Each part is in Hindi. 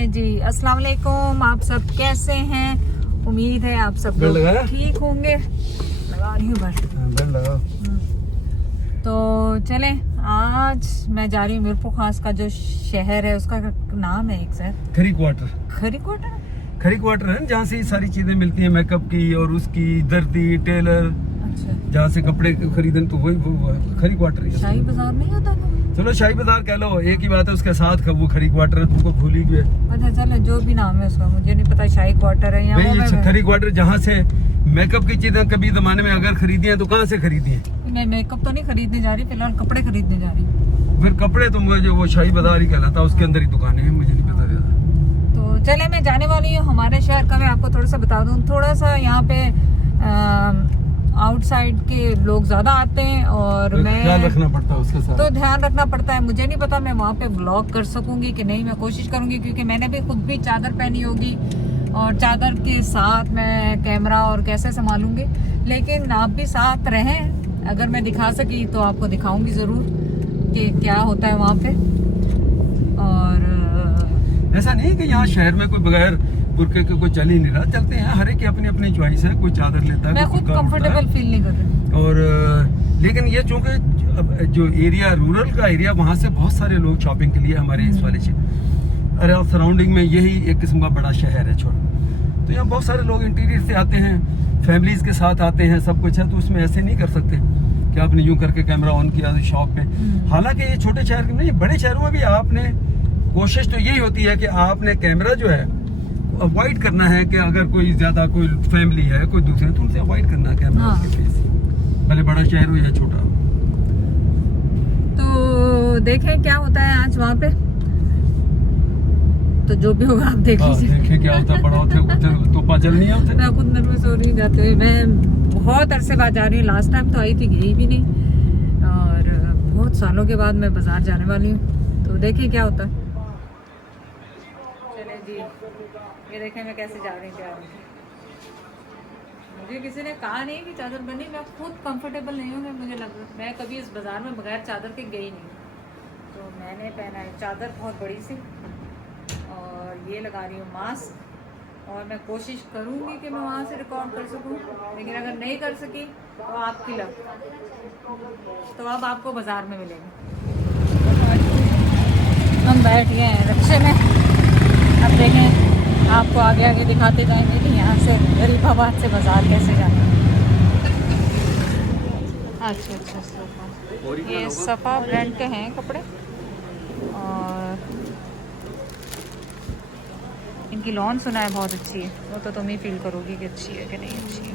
चले जी, अस्सलाम वालेकुम। आप सब कैसे हैं? उम्मीद है आप सब लोग ठीक होंगे। लगा रही हूँ बस। तो चले, आज मैं जा रही हूँ मीरपुर खास का जो शहर है उसका नाम है एक खरी क्वार्टर। खरी क्वार्टर खरी क्वार्टर है जहाँ से सारी चीजें मिलती हैं, मेकअप की और उसकी दर्दी टेलर। अच्छा, जहाँ से कपड़े खरीदन तो वही वो खरी क्वार्टर है। शाही बाजार नहीं होता वो? चलो शाही बाजार कह लो, एक ही बात है। उसके साथ वो खरी क्वार्टर है, तुमको भूली गए। अच्छा चलो, जो भी नाम है उसका मुझे नहीं पता। शाही क्वार्टर है यहाँ खरी क्वार्टर, जहाँ से मेकअप की चीजें कभी जमाने में अगर खरीदी है तो कहाँ से खरीदी है? मैं मेकअप तो नहीं खरीदने जा रही, फिलहाल कपड़े खरीदने जा रही हूँ। फिर कपड़े तो मुझे वो शाही बाजार ही कहलाता, उसके अंदर ही दुकानें हैं, मुझे नहीं पता ज्यादा। तो चले, मैं जाने वाली हूँ हमारे शहर का। मैं आपको थोड़ा सा बता दूँ, थोड़ा सा यहाँ पे आउटसाइड के लोग ज्यादा आते हैं और मैं ध्यान रखना पड़ता है उसके साथ। तो ध्यान रखना पड़ता है। मुझे नहीं पता मैं वहाँ पे व्लॉग कर सकूंगी कि नहीं। मैं कोशिश करूंगी क्योंकि मैंने भी खुद भी चादर पहनी होगी और चादर के साथ मैं कैमरा और कैसे संभालूंगी। लेकिन आप भी साथ रहें, अगर मैं दिखा सकी तो आपको दिखाऊंगी जरूर कि क्या होता है वहाँ पे। और ऐसा नहीं है कि यहाँ शहर में कोई बगैर बुरके के कोई चल ही नहीं रहा, चलते हैं। हर एक की अपनी अपनी चॉइस है, कोई चादर लेता है, मैं खुद कंफर्टेबल फील नहीं कर रही। और लेकिन ये चूंकि जो एरिया रूरल का एरिया, वहाँ से बहुत सारे लोग शॉपिंग के लिए हमारे इस वाले अरे सराउंडिंग में यही एक किस्म का बड़ा शहर है छोटा। तो यहाँ बहुत सारे लोग इंटीरियर से आते हैं, फैमिलीज के साथ आते हैं, सब कुछ है। तो उसमें ऐसे नहीं कर सकते कि आपने यूं करके कैमरा ऑन किया शॉप पे। हालांकि ये छोटे शहर में नहीं, बड़े शहरों में भी आपने कोशिश तो यही होती है कि आपने कैमरा जो है अवॉइड करना है कि अगर कोई ज्यादा कोई फैमिली है कोई दूसरे तो उनसे अवॉइड करना है कैमरा। हाँ। उसके फेस भले बड़ा शहर हो या छोटा। तो देखें क्या होता है आज वहाँ पे। तो जो भी होगा आप देख लीजिए। देखिए क्या होता है, बड़ा होते तो पाचल नहीं होते। मैं खुद नर्वस हो रही जाती हुई। मैं बहुत अरसे बाद जा रही हूँ, लास्ट टाइम तो आई थी, गई भी नहीं। और बहुत सालों के बाद मैं बाजार जाने वाली हूँ, तो देखिए क्या होता है। चले जी, ये देखें मैं कैसे जा रही हूँ। मुझे किसी ने कहा नहीं कि चादर बनी, मैं खुद कंफर्टेबल नहीं हूँ। मुझे लग रहा मैं कभी इस बाजार में बगैर चादर के गई नहीं। तो मैंने पहना है चादर बहुत बड़ी सी, और ये लगा रही हूँ मास्क। और मैं कोशिश करूँगी कि मैं वहाँ से रिकॉर्ड कर सकूँ, लेकिन अगर नहीं कर सकी तो आपकी लग। तो अब आपको बाज़ार में मिलेंगे। हम बैठ गए हैं रिक्शे में, अब देखें आपको आगे आगे दिखाते जाएंगे कि यहाँ से गरीबाबाद से बाज़ार कैसे जाना। अच्छा अच्छा, सफ़ा, ये सफ़ा ब्रांड के हैं कपड़े। और इनकी लॉन सुना है बहुत अच्छी है, वो तो तुम ही फील करोगी कि अच्छी है कि नहीं अच्छी है।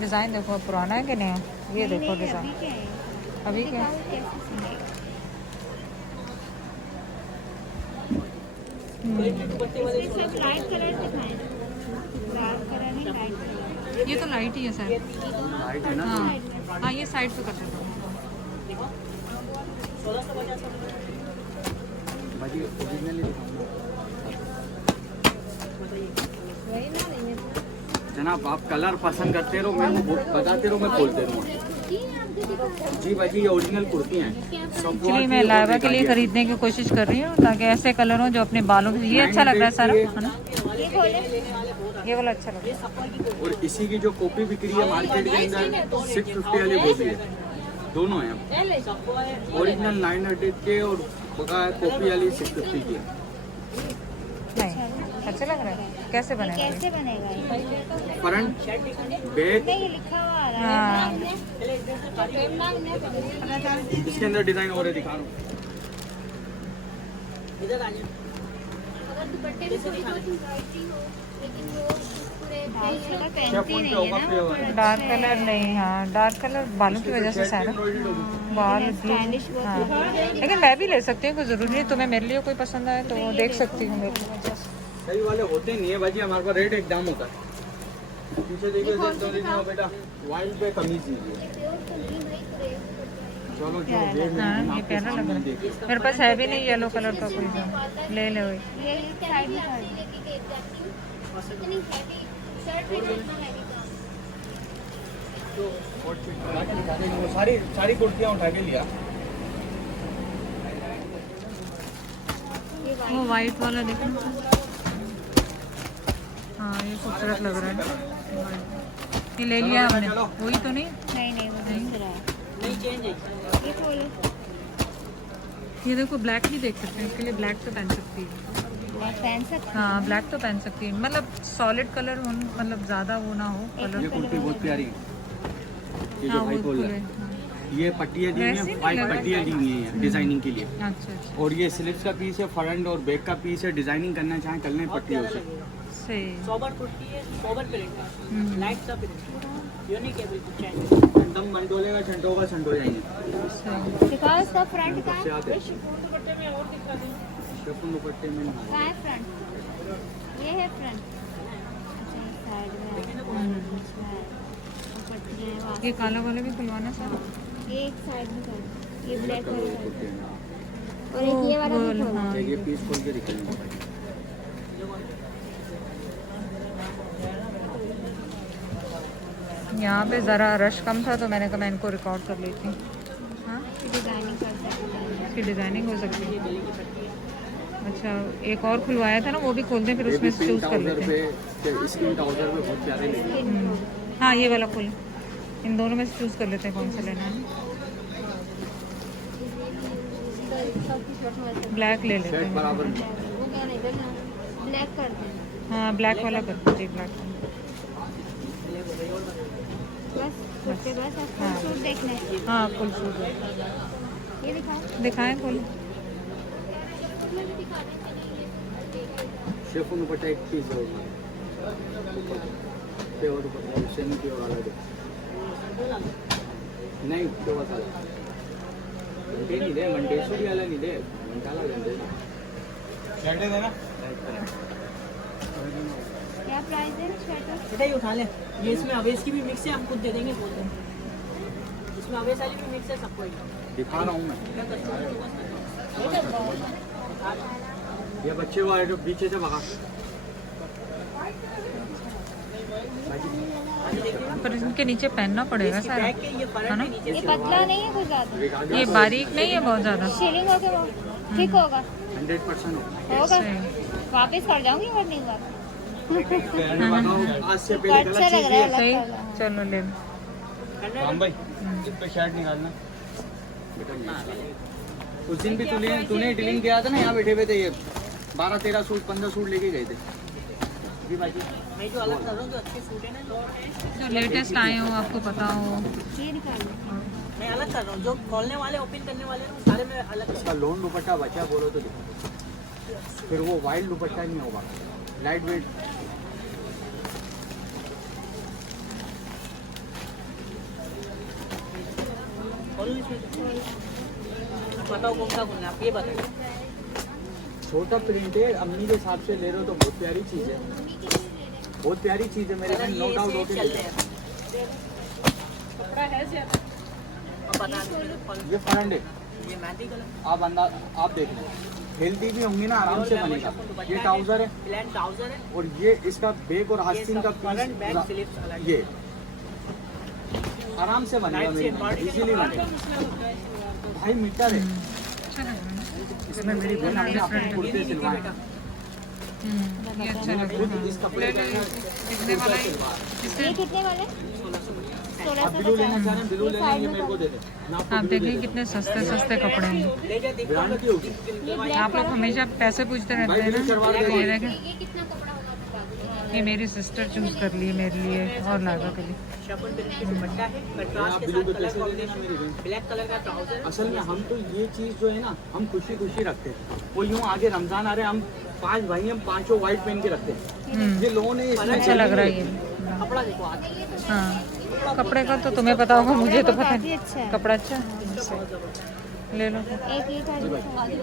डिज़ाइन देखो पुराना है कि नहीं है। ये देखो डिज़ाइन अभी क्या है। ये तो लाइट ही है सर। हाँ हाँ, ये साइड पे कर सकते हो। जनाब आप कलर पसंद करते रहो, मैं बताते रहो, मैं खोलते रहूँ। जी भाई, ये ओरिजिनल कुर्ती हैं। एक्चुअली मैं लाइबा के लिए खरीदने की कोशिश कर रही हूँ ताकि ऐसे कलर हो जो अपने बालों में। ये अच्छा लग रहा है सारा, है ना? ये वाला अच्छा लग रहा है। और इसी की जो कॉपी बिक रही है मार्केट के अंदर 650 वाली वो भी है, दोनों हैं। ओरिजिनल 900 के और बकाया कॉपी वाली 650 की है। नहीं अच्छा लग रहा है। कैसे बनेगा? कैसे बनेगा? फ्रंट बैक नहीं, लिखा हुआ आ रहा हाँ, है। इसके अंदर डिजाइन और है, दिखा रहा हूँ। अगर दुपट्टे में थोड़ी बहुत वैरायटी हो, लेकिन वो पूरे पहनती नहीं है ना। डार्क कलर नहीं। हाँ, डार्क कलर बालों की वजह से सारा बाल ब्लू। हाँ, लेकिन मैं भी ले सकती हूँ, कोई ज़रूरी नहीं। तुम्हें मेरे लिए कोई पसंद आए तो वो देख सकती हूँ मेरे लिए। सही वाले होते नहीं है भाजी, हमारे पास रेट एकदम होता है। पीछे देखिए बेटा, वाइल्ड पे कमीज दीजिए। चलो जो हाँ, ये प्यारा लग रहा है। मेरे पास है भी नहीं येलो कलर का कोई, जो ले ले वही। ये साइड में सारी कुर्तियाँ उठा के लिया। वो वाइट वाला देखो। हाँ ये खूबसूरत लग रहा है। ये ले लिया हमने, वही तो नहीं? नहीं वो दूसरा है। नहीं चेंज है। ये खोलो। ये देखो ब्लैक भी देख सकते हैं, इसके लिए ब्लैक तो पहन सकती है। ब्लैक पहन सकते हैं। हाँ ब्लैक तो पहन सकती है, मतलब सॉलिड कलर हो, मतलब ज़्यादा वो ना हो कलर। ये कुर्ती बहुत प्यारी है। ये हाँ जो भाई वो बोल रहा खुले। है, ये पट्टियाँ दी हुई वैसे हैं, नहीं वाइट लगा। पट्टियाँ दी हुई हैं डिजाइनिंग के लिए। अच्छा अच्छा और ये स्लीव्स का पीस है, फ्रंट और बैक का पीस है। डिजाइनिंग करना चाहें कर लें पट्टियों से। सही। सोबर कुर्ती है, सोबर प्रिंट है, लाइट सा प्रिंट यूनिक है बिल्कुल चेंज। एकदम मंडोले का छंटो का छंटो जाएंगे। सही। दिखाओ इसका फ्रंट कहाँ है? से आते हैं। दुपट्टे में और दिखा दें। शिफॉन दुपट्टे में नहीं। कहाँ है फ्रंट? ये है फ्रंट। अच्छा साइड में है। अच्छा है। और पट्टियाँ हैं वहाँ। ये काला वाला भी खुलवाना सर। ये एक साइड में कर। ये ब्लैक कलर वाला के कुर्ते हैं। और एक ये वाला भी खोलो। हाँ, ये पीस खोल के दिखाएंगे। यहाँ पे ज़रा रश कम था तो मैंने कहा मैं इनको रिकॉर्ड कर लेती हूँ। हाँ डिजाइनिंग कर सकते हैं। इसकी डिज़ाइनिंग हो सकती है। अच्छा एक और खुलवाया था ना, वो भी खोलते हैं फिर उसमें से चूज़ कर लेते हैं। स्किन ट्राउजर पे बहुत प्यारे लगे। हाँ ये वाला खोल, इन दोनों में से चूज़ कर लेते हैं कौन सा लेना है। ब्लैक ले लेते शर्ट हैं। बराबर में। वो क्या नहीं करना ब्लैक कर दें। हाँ ब्लैक वाला कर दीजिए, ब्लैक वाला। बस कुर्ते बस अब फुल सूट देखना है। हाँ फुल सूट ये दिखाओ। दिखाएं खोल। शिफॉन दुपट्टा एक पीस होगा। प्योर दुपट्टा सेमी प्योर वाला दे। नहीं प्योर वाला। मंडे नहीं दे, मंडेश्वरी वाला नहीं दे, मंडाला दे। शर्ट है ना? क्या प्राइस है स्वेटर? बेटा ये उठा ले, ये इसमें अवेश की भी मिक्स है, हम खुद दे देंगे बोल दें। इसमें अवेश वाली भी मिक्स है सबको। दिखा रहा हूँ मैं। ये बच्चे वो आए जो पीछे से भगा। पर इनके नीचे पहनना पड़ेगा सारा, बैक के ये है फरन ना? है नीचे ये पतला नहीं है कुछ ज्यादा। ये बारीक नहीं है बहुत ज़्यादा। शीलिंग होके वो ठीक होगा 100% होगा। होगा सही। वापस कर जाऊंगी वरना एक बार। आज से तो पहले अच्छा गलत लग चीज रहा है है। सही अलग कलर। चलो ले लो। राम भाई इस पे शर्ट निकालना। उस दिन भी तूने डीलिंग किया था ना, यहाँ बैठे हुए थे ये 12-13 सूट 15 सूट लेके गए थे जी भाई। मैं जो अलग कर रहा हूँ जो अच्छे सूट है ना, जो लेटेस्ट आए हो आपको पता हो। ये निकाल लो। मैं अलग कर रहा हूँ। जो खोलने वाले ओपन करने वाले ना, वो सारे मैं अलग कर इसका लोन दुपट्टा बचा बोलो तो दिखा। फिर वो वाइल्ड दुपट्टा नहीं होगा, लाइट वेट। बताओ कौन सा खोलना है, आप ये बताइए। छोटा प्रिंट है, अम्मी के हिसाब से ले रहे हो तो बहुत प्यारी चीज़ है। बहुत प्यारी चीज़ है मेरे अगर नो ये डाउट सेल होते चल रहे हैं कपड़ा है ज्यादा। अब बता दो ये फ्रंट है। ये मेहंदी कलर आप देख लें, हेल्दी भी होंगी ना, आराम से बनेगा। ये ट्राउजर है प्लेन ट्राउजर है, और ये इसका बैक और ये आस्तीन का सब फ्रंट बैक पीस स्लीव्स अलग। ये आराम से बनेगा, लाइट से एम्ब्रॉयडरी इजीली बनेगा। भाई मीटर है अच्छा लग रहा है ना? इसमें मेरी बहन ने अपने कुर्ते सिलवाए। ये अच्छा लग रहा खुद है। इस कपड़े का ना कितने वाला है? ये कितने वाले? आप ब्लू लेना चाह रहे हैं, ब्लू ले लेंगे, मेरे को दे दे। मैं आपको आप ब्लू दे देखिए देता कितने सस्ते सस्ते कपड़े हैं। ले जा देखो ब्रांड की होगी। आप लोग हमेशा पैसे पूछते रहते हैं ना। ये देखें, ये कितना कपड़ा होगा आपके पास? ये मेरी सिस्टर चूज कर ली मेरे लिए और लागा के लिए। शफल प्रिंट के दुपट्टा है, कंट्रास्ट आप के ब्लू साथ के कलर पैसे दे देना कॉम्बिनेशन। मेरी बहन। ब्लैक कलर का ट्राउजर है। असल में हम तो ये चीज़ जो है ना, हम खुशी खुशी रखते हैं। वो यूँ आगे रमजान आ रहे हैं, हम 5 भाई हम 5 व्हाइट पहन के रखते हैं। ये लोन है, इसमें अच्छा लग रहा है ये। कपड़ा देखो आज हाँ कपड़े का तो तुम्हें पता होगा, मुझे तो पता काफी नहीं। अच्छा है। कपड़ा अच्छा है, ले लो। एक ये कर दो।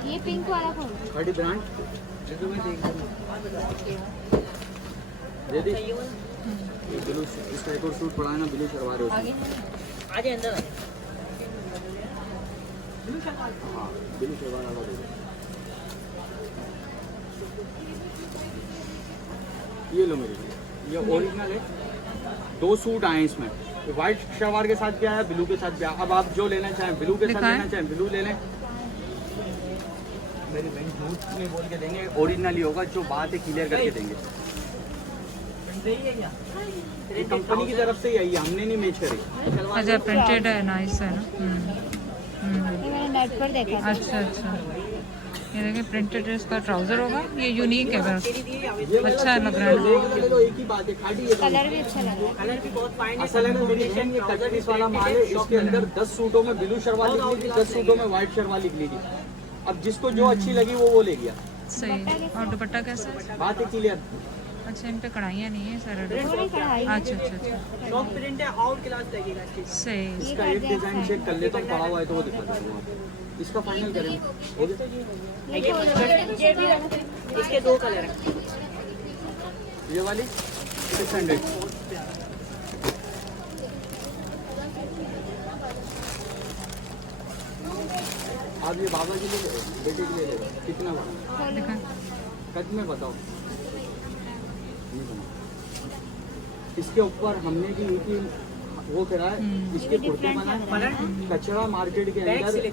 ये पिंक वाला खोल। बड़ी ब्रांड दीदी, ये ब्लू इसका एक और सूट पड़ा है ना, ब्लू शलवार है उसमें। आज अंदर आ। हाँ ब्लू शलवार वाला दे दो। ये लो मेरे लिए, ये ओरिजिनल है। 2 सूट आए हैं इसमें, व्हाइट शलवार के साथ भी आया, ब्लू के साथ भी आया। अब आप जो लेना चाहें, ब्लू के साथ दिखाएं। लेना चाहें ब्लू ले लें। मेरी बहन झूठ नहीं बोल के देंगे, ओरिजिनल ही होगा, जो बात है क्लियर करके देंगे। ये कंपनी की तरफ से ही आई है, हमने नहीं मैच करी। अच्छा प्रिंटेड है, नाइस है ना। ये मैंने नेट पर देखा था। अच्छा अच्छा, ये देखिए प्रिंटेड ड्रेस का ट्राउजर होगा, ये यूनिक है बस, अच्छा लग रहा है। तो एक ही बात है, खाड़ी है कलर भी अच्छा लग रहा है। कलर भी बहुत फाइन है। असल है ना मेरी बहन, ये कजन वाला माल है, इसके अंदर 10 सूटों में ब्लू शलवार लिख ली थी, 10 सूटों में व्हाइट शलवार लिख ली थी। अब जिसको जो अच्छी लगी वो ले लिया। सही। और दुपट्टा कैसा है? बात है क्लियर। अच्छा, इन पे कढ़ाइयाँ नहीं है सारा ड्रेस। थोड़ी कढ़ाई है। अच्छा अच्छा अच्छा, शॉप प्रिंट है और क्लास लगेगा इसकी। सही। इसका एक डिजाइन चेक कर लेता हूँ, पड़ा हुआ है तो वो दिखा देता हूँ। इसका फाइनल करेंगे, हो गया? ये भी रख- इसके 2 कलर हैं। ये वाली 600। आप ये बाबा के लिए ले लो, बेटे के लिए ले लो, कितना बड़ा दिखा। कद में बताओ। ये बना। इसके ऊपर हमने भी की वो करा है, इसके कुर्ते बनाए, कचरा मार्केट के अंदर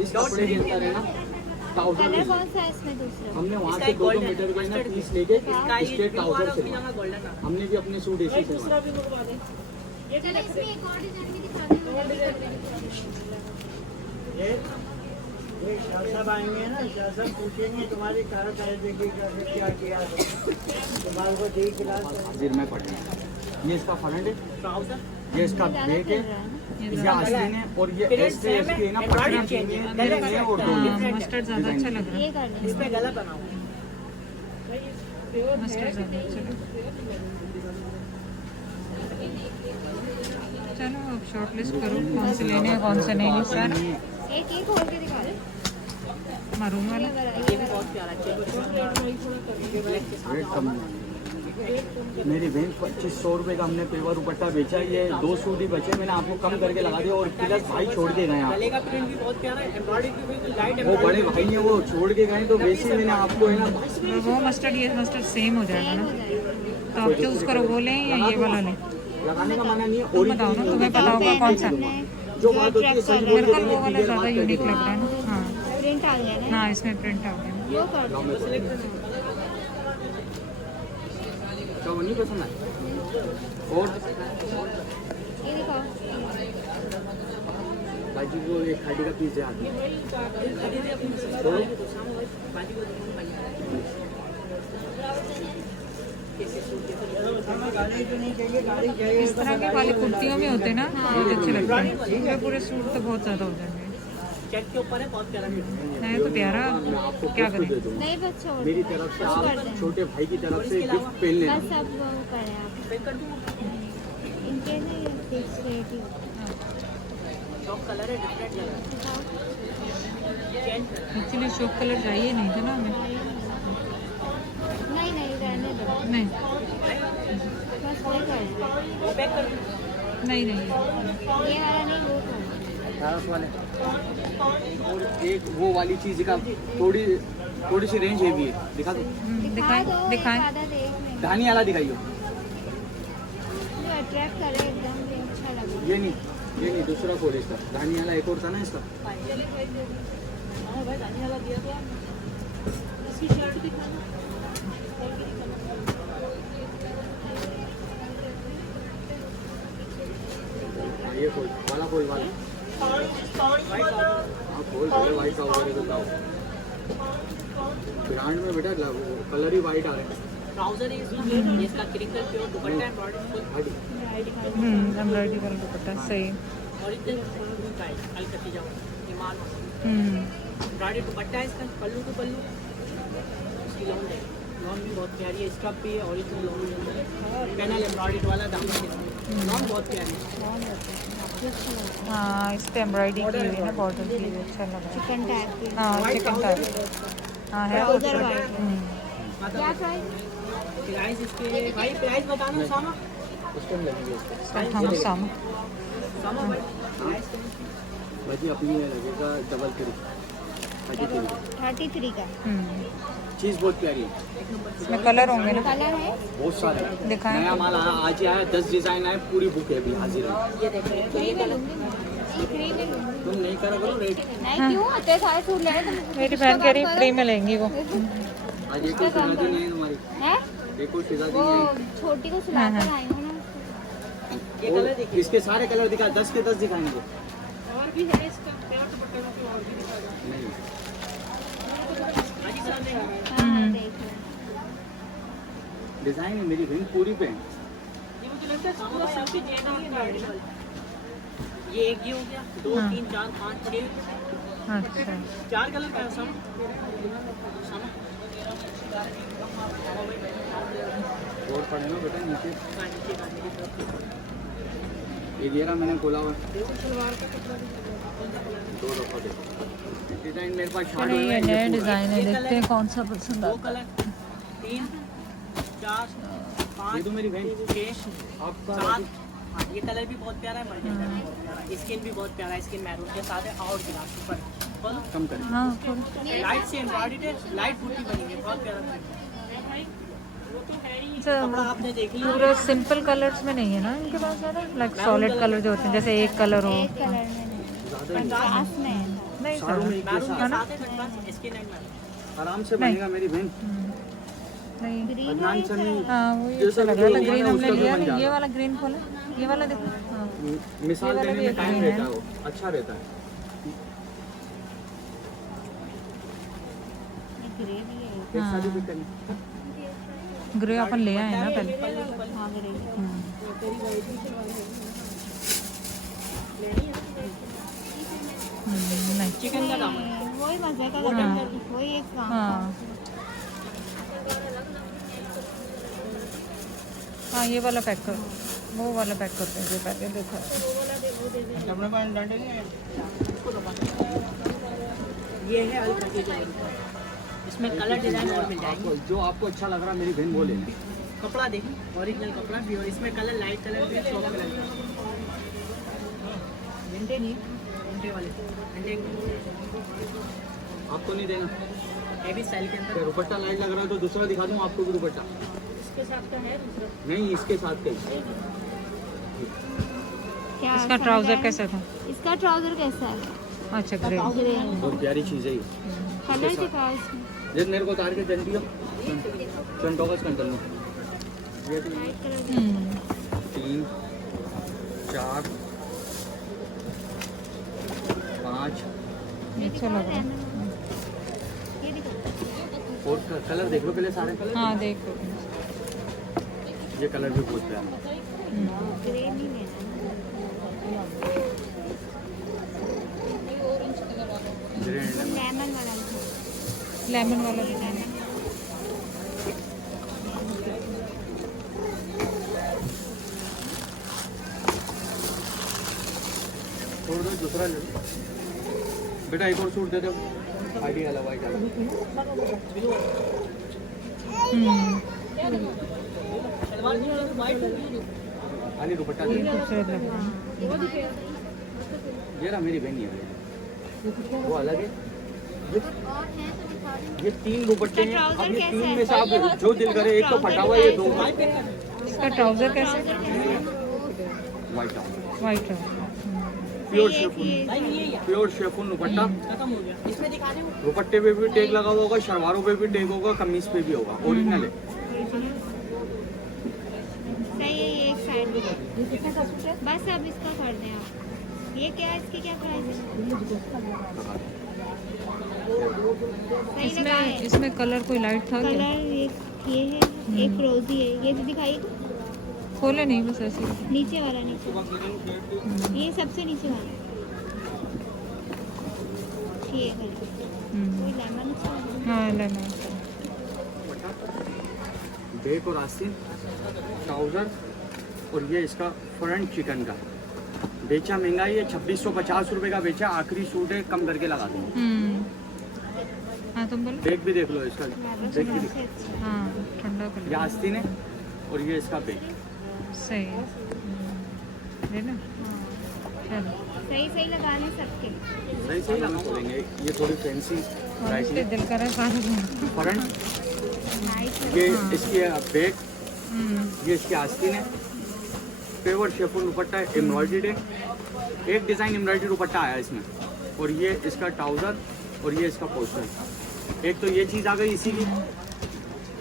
इस कपड़े के अंदर है ना 1000 कलर रुपीज। कौन सा है इसमें दूसरा? हमने वहाँ से 2 मीटर का ना पीस लेके स्ट्रेट 1000 से पजामा गोल्डन का। हमने भी अपने सूट ऐसे सिलवाए। भी मंगवा दे। चलो इसमें एक और डिजाइन भी दिखा दो। ये शासक आएंगे ना, शासक पूछेंगे तुम्हारी कार क्या किया तुम्हारे को दी क्लास हाजिर में पढ़ना। ये इसका फ्रंट है, ट्राउजर ये इसका बैक है, ये आस्तीन है, और ये ऐसे ऐसे है ना पटना के लिए है और दो है। मस्टर्ड ज़्यादा अच्छा लग रहा ये कर लो। इसमें गला बना हुआ है। है, मस्टर्ड ज़्यादा अच्छा लग रहा है। चलो अब शॉर्ट लिस्ट करो, कौन से लेने हैं कौन से नहीं। सर एक एक खोल के दिखा दो। मरून वाला ये भी बहुत प्यारा है। रेट कम है। मेरी बहन 2500 रुपये का हमने पेवर दुपट्टा बेचा, ये 2 सूट ही बचे, मैंने आपको कम करके लगा दिया। और प्लस भाई छोड़ के गए गले आप, का प्रिंट भी बहुत प्यारा है, एम्ब्रॉयडरी भी बिल्कुल लाइट वो बड़े भाई ने वो छोड़ के गए, तो वैसे ही मैंने आपको है ना वो मस्टर्ड, ये मस्टर्ड सेम हो जाएगा सेम ना, हो जाएगा। तो आप चूज़ करो वो लें या ये वाला लें। लगाने का माना नहीं है। तुम बताओ ना, तुम्हें पता होगा कौन सा। जो बात होती है सही बोल मेरे के को वो वाला देंगे, ज़्यादा यूनिक लग रहा है ना। हाँ प्रिंट आ गया ना, ना, इसमें प्रिंट आ गया। वो कर दो। क्या वो नहीं पसंद है। और ये दिखाओ। बाजी को एक खाड़ी का पीस दे आदमी गाड़ी तो नहीं चाहिए, गाड़ी चाहिए इस तरह के वाले कुर्तियों में होते हैं ना, बहुत अच्छे लगते हैं। पूरे पूरे सूट तो बहुत ज़्यादा हो जाएंगे। चेक के ऊपर है, बहुत प्यारा प्रिंट है। है तो प्यारा, आपको क्या गिफ्ट दे करें। दूंगा नहीं बस छोड़ मेरी दो। तरफ से। कर आप दें। छोटे भाई की तरफ से गिफ्ट पहन लेना। बस अब वो करें आप। पैक कर दूँ। इनके लिए फिक्स रेट ही शॉप कलर है, डिफरेंट कलर है। दिखाओ। Change colour. Actually shop colour चाहिए नहीं था ना हमें। नहीं नहीं रहने दो, नहीं बस वही कर दो। वो पैक कर दूँ। नहीं नहीं, ये वाला नहीं, वो कर दो। 1800 वाले। और एक वो वाली चीज़ का थोड़ी सी रेंज है भी है, दिखा दो। दिखा दो, एक दिखाएं। आधा देख में धानी वाला दिखाइयो। जो अट्रैक्ट करे एकदम भी अच्छा लगे। ये नहीं दूसरा कोड इसका धानी वाला एक और था ना इसका। हाँ भाई, दानी वाला दिया तो इसकी शर्ट दिखाना। ये कोड वाला हाँ खोल दो वाइट का वगैरह बताओ। ब्रांड में बेटा कलर ही वाइट आ रहे हैं। ट्राउजर है इसमें, इसका क्रिंकल प्योर दुपट्टा एम्ब्रॉयडरी हट। एम्ब्रॉयडरी वाला दुपट्टा सही। ओरिजिनल प्राइस कलकत्ती जाओ ईमान हम्म, एम्ब्रॉयडरी दुपट्टा है इसका, पल्लू टू पल्लू। इसकी लॉन है, लॉन भी बहुत प्यारी है, स्कर्ट भी है, ओरिजिनल लॉन भी है, पैनल एम्ब्रॉयडरी वाला दामन है, लॉन बहुत प्यारी है। हाँ इस पे एम्ब्रॉयडरी की हुई है, बॉर्डर की हुई, अच्छा लग रहा चिकन टाइप की। है। हाँ चिकन टाइप, हाँ है। ट्राउजर वाइट है। हम्म, क्या प्राइस? प्राइस इसके भाई प्राइस बताना सामा उसके में लगेंगे इसके। हाँ सामा। सामा भाई प्राइस बाकी अपनी में लगेगा डबल 33 का चीज़ बहुत प्यारी है। इसमें कलर होंगे ना, कलर है। बहुत सारे दिखाएं। नया माल आया, आज ही आया, 10 डिजाइन आए, पूरी बुक है अभी हाजिर है। ये देख रहे हैं, तो ये कलर फ्री में लूंगी। तुम नहीं करा करो रेट। नहीं क्यों इतने सारे सूट ले तुम मेरी बहन कह रही फ्री में लेंगी वो। आज एक को शादी नहीं है तुम्हारी, है एक को शादी वो नहीं छोटी को सुला कर आई हूँ ना। ये कलर है। देखिए इसके सारे कलर दिखा, 10 के 10 दिखाएंगे। और भी है इसका प्योर दुपट्टे में और भी दिखा दो। नहीं हाजी साहब देख हाँ देख लो। डिजाइन है मेरी बहन पूरी पे है। ये मुझे लगता है पूरा सिल्की चेन है ब्राइडल वाला। ये एक ये हो गया, 2 3 4 5 6 अच्छा 4 कलर का है सम और पड़े ना बेटा नीचे। हाँ नीचे का देखिए। ये घेरा मैंने खोला हुआ, देखो सलवार का कपड़ा देखो। 2 दफा देखो। डिजाइन मेरे पास शार्ट चलिए ये नया है। डिजाइन है, देखते हैं कौन सा पसंद 2 आता है। कलर 3 4 ये 5 तो मेरी बहन 6 आपका 7। हाँ ये कलर भी बहुत प्यारा है, मर्जेंटा भी बहुत प्यारा है, स्किन भी बहुत प्यारा है, स्किन मैरून के साथ है और गिलास ऊपर बोलो कम करें। हाँ खोल। लाइट से एम्ब्रॉयडरी है, लाइट बूटी बनी है, बहुत प्यारा है। वो तो है ही, अच्छा, कपड़ा आपने देख लिया। पूरे सिंपल कलर्स में नहीं है ना इनके पास ज़्यादा, लाइक सॉलिड कलर जो होते हैं, जैसे एक कलर हो। एक कलर में नहीं, 50 में है। नहीं सारों में सर एक के मैरून के साथ साथ है मेरे पास, स्किन एंड मैरून। आराम से बनेगा मेरी बहन। नहीं। ग्रीन अदनान से नहीं, हाँ वही जैसा अच्छा लग रहा था, भी ग्रीन होगा हमने उसका भी लिया बन नहीं। ये जाएगा। वाला ग्रीन खोला, ये वाला देखो। हाँ मिसाल ये वाला देने भी में टाइम green है। रहता है, वो अच्छा रहता है। ये ग्रे भी है। एक शादी भी करनी। ग्रे अपन ले आए ना पहले। हाँ ग्रे नहीं चिकन का दाम वही मजे का काम है, वही एक काम हाँ हाँ ये वाला पैक कर, वो वाला पैक करते हैं जो पहले देखा। अपने पास डंडे नहीं है, ये है अल पैकेज, इसमें कलर डिजाइन और मिल जाएंगे। जो आपको अच्छा लग रहा है मेरी बहन वो लेना। कपड़ा देखिए, ओरिजिनल कपड़ा भी, और इसमें कलर लाइट कलर भी, सॉफ्ट कलर भी। घंटे नहीं, घंटे वाले घंटे आपको नहीं देना। हैवी स्टाइल के क्या अंदर। दुपट्टा लाइट लग रहा है तो दूसरा दिखा दूँ आपको भी दुपट्टा? इसके साथ का है दूसरा। नहीं, इसके साथ का ही। क्या इसका समझ ट्राउजर आया? कैसा था? इसका ट्राउजर कैसा है? अच्छा ग्रे। ग्रे बहुत प्यारी चीज़ है ये। कलर दिखाओ इसमें। जिस मेरे को उतार के चलती हो चंटोगस कंटल में ये लाइट कलर 3 4 5 अच्छा लग रहा है। ये दिखाओ। और कलर देख लो पहले सारे। हाँ देखो। ये कलर भी बहुत प्यारा है। ग्रे नहीं लेना। Grey and lemon. लेमन वाला लो। लेमन वाला भी। लेमन छोड़ दो, दूसरा ले लो बेटा। एक और सूट दे दो, आईडी वाला वाइट वाला। सलवार जो है वाइट खाली दुपट्टा दे दो। खूबसूरत लग रहा है। ये रहा मेरी बहन है, वो अलग है। और है तो दिखा दो। ये 3 दुपट्टे हैं। इसका अब ये ट्राउजर 3 में से आप जो दिल करे, एक तो फटा हुआ है, ये 2 इसका ट्राउजर कैसे? वाइट है। वाइट है। प्योर ये शेफून, भाई ये या प्योर शेफून दुपट्टा। खत्म हो गया। इसमें दिखा दे वो। दुपट्टे पे भी टैग लगा हुआ होगा, शलवारों पे भी टैग होगा, कमीज पे भी होगा। ओरिजिनल है। सही है ये एक साइड में। बस अब इसका कर दें आप। ये क्या है, इसकी क्या प्राइस है? सही लगा है। इसमें कलर कोई लाइट था क्या? कलर एक ये है, एक रोजी है। ये तो दिखाइए तो। खोले नहीं, बस ऐसे ही। नीचे वाला, नीचे ये सबसे नीचे वाला ये कलर। कोई लेमन सा हाँ लेमन। बैक और आस्तीन, ट्राउजर, और ये इसका फ्रंट चिकन का। बेचा महंगा ही है, 2650 रुपये का बेचा। आखिरी सूट है, कम करके लगा दूँगा। हाँ तुम बोलो। बैग भी देख लो इसका, बैग भी से अच्छा। हाँ ठंडा ये कलर आस्तीन है और ये इसका बैग। सही है। लेना चलो। सही सही लगाने सबके। सही सही लगा देंगे। ये थोड़ी फैंसी और इसके दिल कर रहा है सारे। फ्रंट, नाइट ये इसकी बैग, हम्म ये इसकी आस्तीन है। पेवर शेफून दुपट्टा है, एम्ब्रॉयडर्ड है। एक डिज़ाइन एम्ब्रॉयडरी दुपट्टा आया इसमें, और ये इसका ट्राउज़र और ये इसका पोस्टर। एक तो ये चीज़ आ गई इसी की।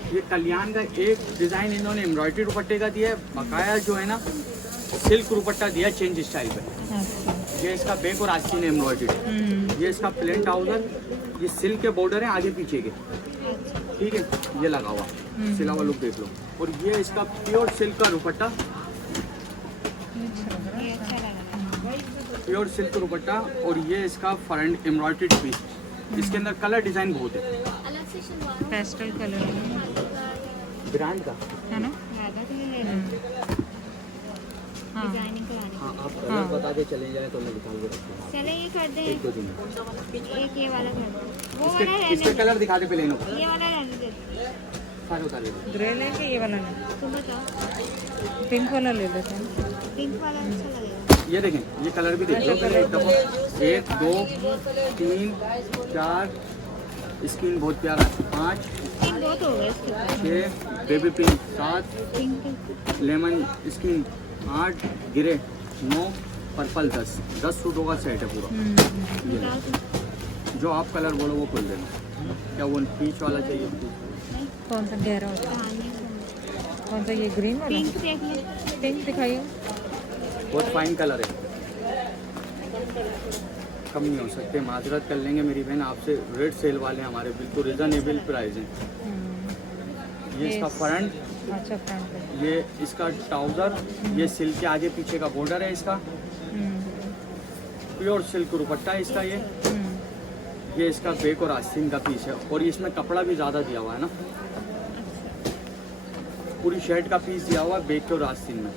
ये कल्याण का एक डिज़ाइन इन्होंने एम्ब्रॉयडरी दुपट्टे का दिया है, बकाया जो है ना सिल्क दुपट्टा दिया चेंज स्टाइल पे। अच्छा। ये इसका बैक और आस्तीन है एम्ब्रॉयडरी। ये इसका प्लेन ट्राउज़र, ये सिल्क के बॉर्डर हैं आगे पीछे के, ठीक है, ये लगा हुआ सिला हुआ लुक देख लो। और ये इसका प्योर सिल्क का दुपट्टा, ये अच्छा लग रहा है। प्योर सिल्क दुपट्टा, और ये इसका फ्रंट एम्ब्रॉयडरी पीस। इसके अंदर कलर डिज़ाइन बहुत है, अलग से सिलवाना पेस्टल कलर ब्रांड का। है ना। ज़्यादा तो नहीं लेना, हाँ डिजाइनिंग करानी। हाँ, आप कलर बता के चले जाए तो मैं निकाल के रखूँगा चले ये कर दे, एक दो दिन में। एक ये वाला कर दे, वो वाला इसके रहने दे, कलर दिखा दे प्लेन को, ये वाला रहने दे। सारे उतार दे। ग्रे लेंगे ये वाला नहीं, तुम बताओ, पिंक वाला ले लेते हैं। पिंक वाला अच्छा लगेगा। ये देखें, ये कलर भी देख लो पहले एक दफ़ा। 1 2 3 4, स्किन बहुत प्यारा, 5 पिंक बहुत हो गया इसके ऊपर। 6 baby pink, 7 pink lemon skin, 8 grey, 9 purple, 10 सूटों का सेट है पूरा। निकाल तुम। जो आप कलर बोलो वो खोल देना। क्या वो पीच वाला चाहिए? कौन सा गहरा होता है? कहानी सुन। कौन सा ये ग्रीन वाला? पिंक देख ले, पिंक दिखाइए। बहुत फाइन कलर है, कम नहीं हो सकते, माजरत कर लेंगे मेरी बहन आपसे। रेट सेल वाले हमारे बिल्कुल रिजनेबल प्राइस हैं। ये इसका फ्रंट, अच्छा फ्रंट पे। ये इसका ट्राउज़र, ये सिल्क के आगे पीछे का बॉर्डर है इसका, प्योर सिल्क दुपट्टा है इसका। ये इसका बैक और आस्तीन का पीस है, और इसमें कपड़ा भी ज़्यादा दिया हुआ है ना, पूरी शर्ट का पीस दिया हुआ है बैक के और आस्तीन में।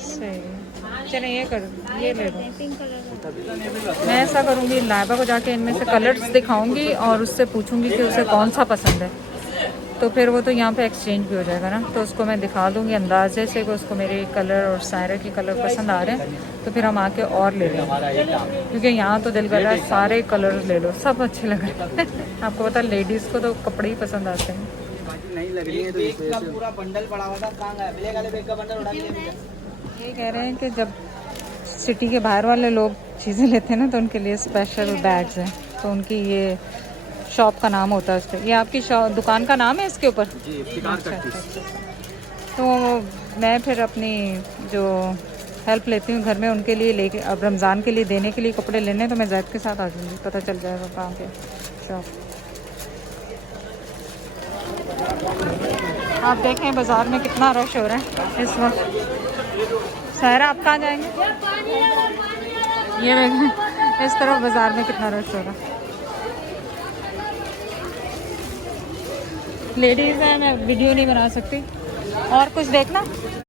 सही। चलो ये कर, ये ले लो। पिंक कलर का। मैं ऐसा करूँगी, लाइबा को जाके इनमें से कलर्स दिखाऊंगी और उससे पूछूंगी कि उसे कौन सा पसंद है, तो फिर वो तो यहाँ पे एक्सचेंज भी हो जाएगा ना। तो उसको मैं दिखा दूंगी अंदाजे से कि उसको मेरे कलर और सायरा के कलर पसंद आ रहे हैं, तो फिर हम आके और ले लेंगे। हमारा ये काम है। क्योंकि यहाँ तो दिल कर रहा है सारे कलर ले लो, सब अच्छे लग रहे हैं। आपको पता है लेडीज़ को तो कपड़े ही पसंद आते हैं। बाकी नहीं लग रही है तो इस वजह से पूरा बंडल पड़ा हुआ था, कहाँ गया? ब्लैक वाले बैग का बंडल उठा के ले लिया। ये कह रहे हैं कि जब सिटी के बाहर वाले लोग चीज़ें लेते हैं ना तो उनके लिए स्पेशल बैग्स हैं, तो उनकी ये शॉप का नाम होता है उस पर। ये आपकी दुकान का नाम है इसके ऊपर? जी इफ्तिकार करती है। तो मैं फिर अपनी जो हेल्प लेती हूँ घर में उनके लिए लेके, अब रमज़ान के लिए देने के लिए कपड़े लेने, तो मैं जैद के साथ आ जाऊँगी, पता चल जाएगा कहाँ पे शॉप। आप देखें बाज़ार में कितना रश हो रहा है इस वक्त। सायरा आप कहाँ जाएंगे? ये देखें इस तरफ बाज़ार में कितना रश हो रहा है। लेडीज़ हैं, मैं वीडियो नहीं बना सकती। और कुछ देखना?